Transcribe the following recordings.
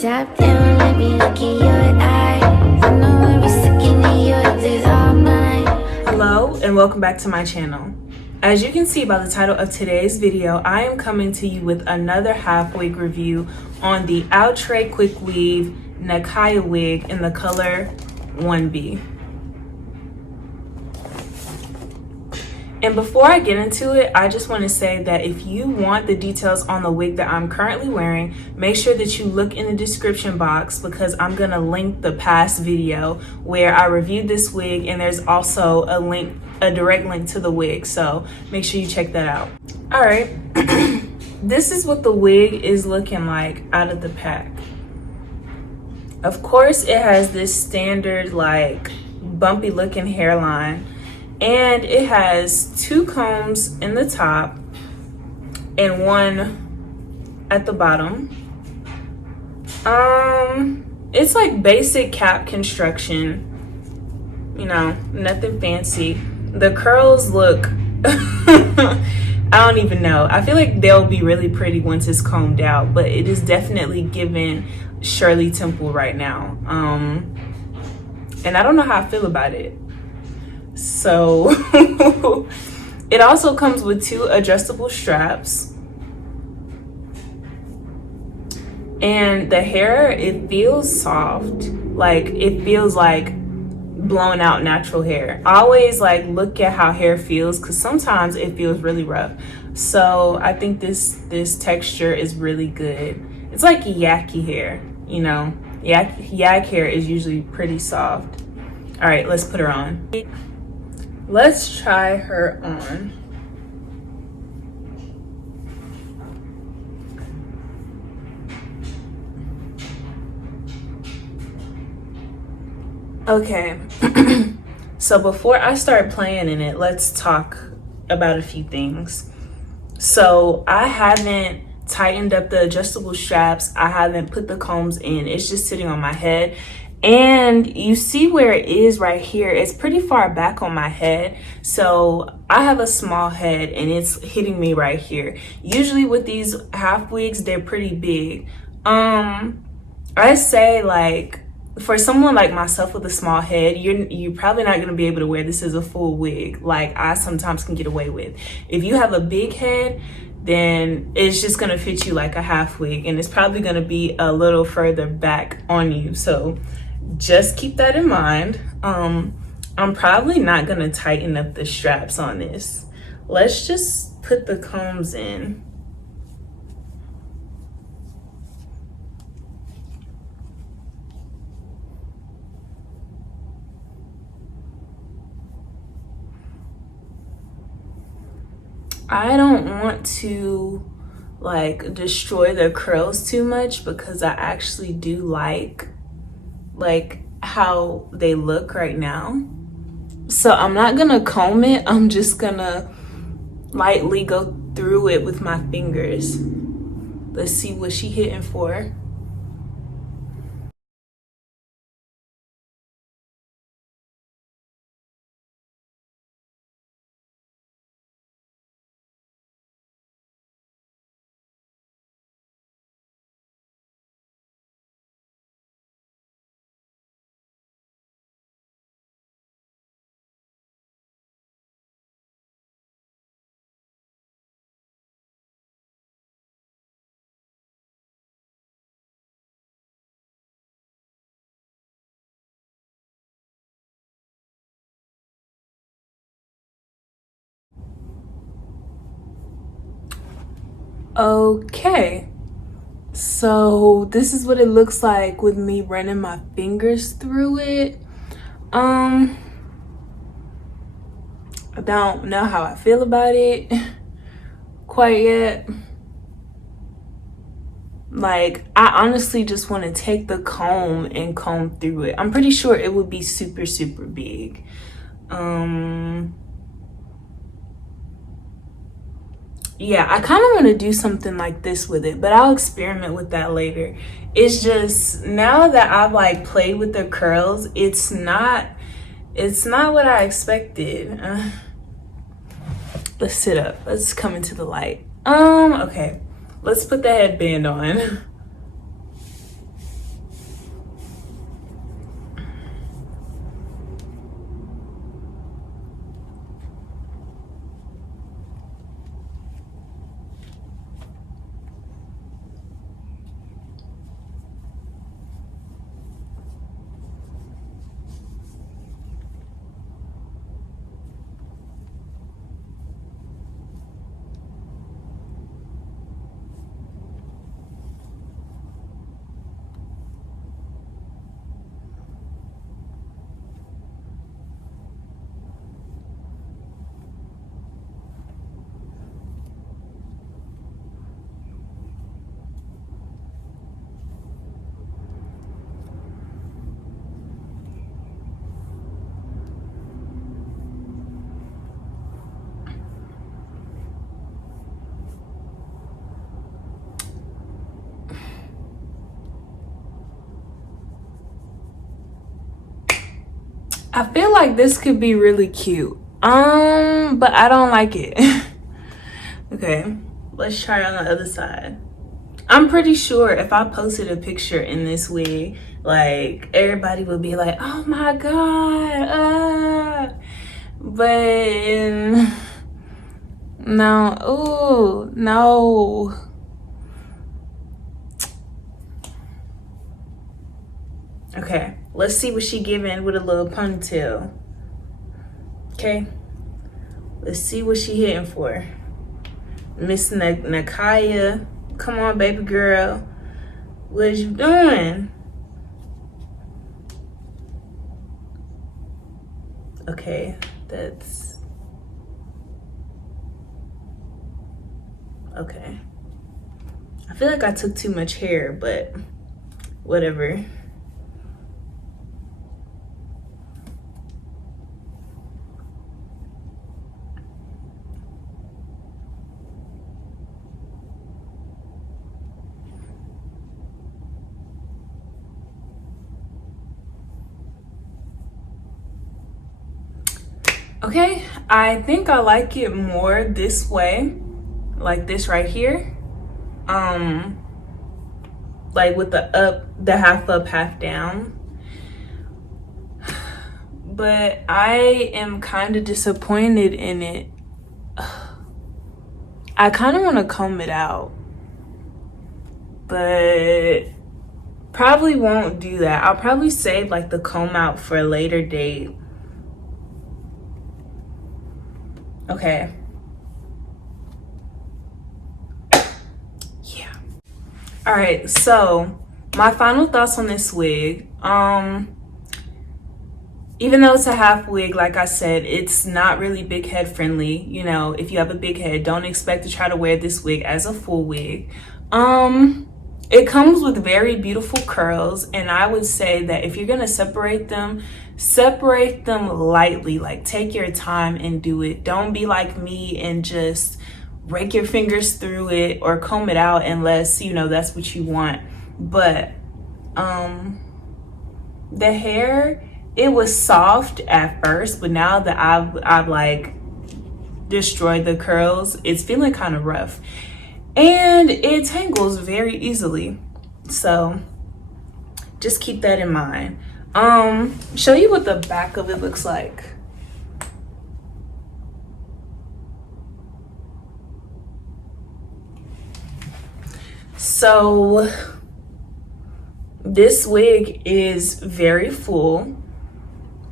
Top down, let me look in your eyes. I know every second of yours is all mine. Hello and welcome back to my channel. As you can see by the title of today's video, I am coming to you with another half wig review on the Outre quick weave Nikaya wig in the color 1B. And before I get into it, I just want to say that if you want the details on the wig that I'm currently wearing, make sure that you look in the description box because I'm going to link the past video where I reviewed this wig, and there's also a direct link to the wig, so make sure you check that out. All right, this is what the wig is looking like out of the pack. Of course, it has this standard like bumpy looking hairline, and it has two combs in the top and one at the bottom. It's like basic cap construction, you know, nothing fancy. The curls look I don't even know. I feel like they'll be really pretty once it's combed out, but it is definitely giving Shirley Temple right now. And I don't know how I feel about it. So it also comes with two adjustable straps, and the hair, it feels soft, like it feels like blown out natural hair. I always like look at how hair feels because sometimes it feels really rough. So I think this texture is really good. It's like yaki hair, you know. Yak hair is usually pretty soft. All right, let's put her on. Let's try her on. Okay, so before I start playing in it, let's talk about a few things. So I haven't tightened up the adjustable straps. I haven't put the combs in. It's just sitting on my head. And you see where it is right here. It's pretty far back on my head. So I have a small head and it's hitting me right here. Usually with these half wigs, they're pretty big. I say like, for someone like myself with a small head, you're probably not going to be able to wear this as a full wig like I sometimes can get away with. If you have a big head, then it's just going to fit you like a half wig, and it's probably going to be a little further back on you. So just keep that in mind. I'm probably not going to tighten up the straps on this. Let's just put the combs in. I don't want to like destroy the curls too much because I actually do like how they look right now. So I'm not gonna comb it. I'm just gonna lightly go through it with my fingers. Let's see what she hitting for. Okay, so this is what it looks like with me running my fingers through it. I don't know how I feel about it quite yet. Like, I honestly just want to take the comb and comb through it. I'm pretty sure it would be super, super big. Yeah, I kind of want to do something like this with it, but I'll experiment with that later. It's just, now that I've like played with the curls, it's not what I expected. Let's sit up. Let's come into the light. Okay, let's put the headband on. I feel like this could be really cute. But I don't like it. Okay, let's try on the other side. I'm pretty sure if I posted a picture in this wig, like everybody would be like, oh my god, but no, ooh, no. Okay, let's see what she giving with a little ponytail. Okay, let's see what she hitting for. Miss Nikaya, come on, baby girl. What you doing? Okay, that's... Okay. I feel like I took too much hair, but whatever. Okay, I think I like it more this way, like this right here. Like with the half up, half down. But I am kind of disappointed in it. I kind of want to comb it out, but probably won't do that. I'll probably save like the comb out for a later date. Okay. Yeah. All right, so my final thoughts on this wig. Even though it's a half wig, like I said, it's not really big head friendly. You know, if you have a big head, don't expect to try to wear this wig as a full wig. It comes with very beautiful curls, and I would say that if you're gonna separate them lightly. Like, take your time and do it. Don't be like me and just rake your fingers through it or comb it out unless, you know, that's what you want. But the hair, it was soft at first, but now that I've like destroyed the curls, it's feeling kind of rough. And it tangles very easily. So just keep that in mind. Show you what the back of it looks like. So this wig is very full.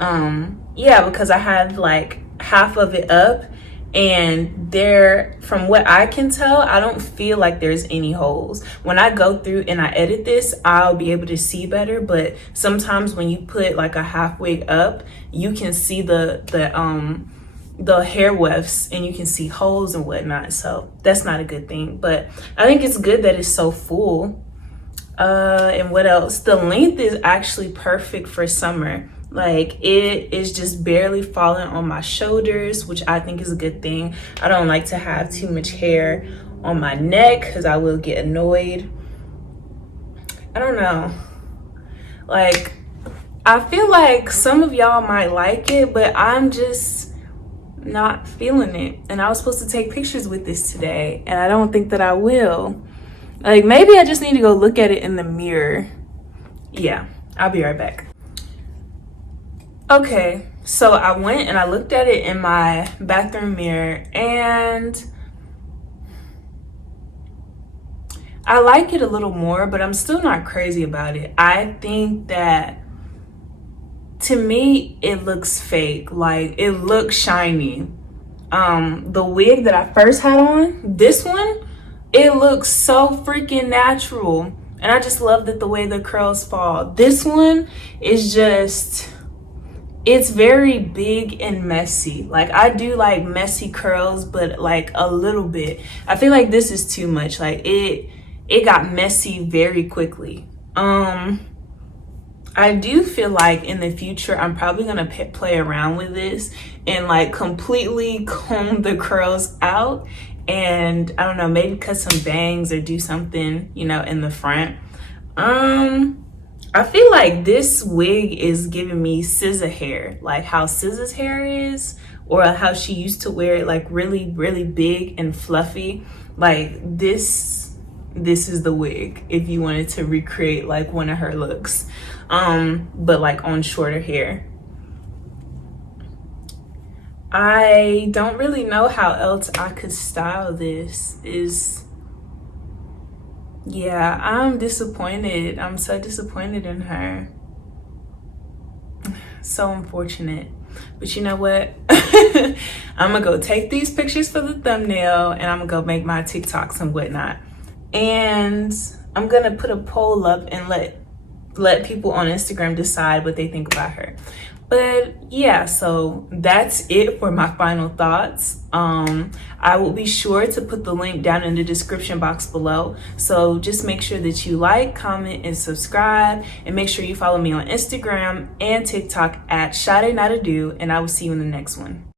Yeah, because I had like half of it up, and there, from what I can tell, I don't feel like there's any holes. When I go through and I edit this, I'll be able to see better, but sometimes when you put like a half wig up, you can see the hair wefts and you can see holes and whatnot, so that's not a good thing. But I think it's good that it's so full. And what else? The length is actually perfect for summer. Like, it is just barely falling on my shoulders, which I think is a good thing. I don't like to have too much hair on my neck because I will get annoyed. I don't know. Like, I feel like some of y'all might like it, but I'm just not feeling it. And I was supposed to take pictures with this today, and I don't think that I will. Like, maybe I just need to go look at it in the mirror. Yeah, I'll be right back. Okay, so I went and I looked at it in my bathroom mirror, and I like it a little more, but I'm still not crazy about it. I think that, to me, it looks fake. Like, it looks shiny. The wig that I first had on, this one, it looks so freaking natural. And I just love that the way the curls fall. This one is just, it's very big and messy. Like, I do like messy curls, but like a little bit. I feel like this is too much. Like, it got messy very quickly. I do feel like in the future, I'm probably gonna play around with this and like completely comb the curls out. And I don't know, maybe cut some bangs or do something, you know, in the front. I I feel like this wig is giving me SZA hair, like how SZA's hair is, or how she used to wear it, like really, really big and fluffy. Like this is the wig if you wanted to recreate like one of her looks, but like on shorter hair. I don't really know how else I could style this. Yeah, I'm disappointed. I'm so disappointed in her. So unfortunate. But you know what? I'm gonna go take these pictures for the thumbnail and I'm gonna go make my TikToks and whatnot. And I'm gonna put a poll up and let people on Instagram decide what they think about her. But yeah, so that's it for my final thoughts. I will be sure to put the link down in the description box below. So just make sure that you like, comment, and subscribe. And make sure you follow me on Instagram and TikTok at Shadae and I will see you in the next one.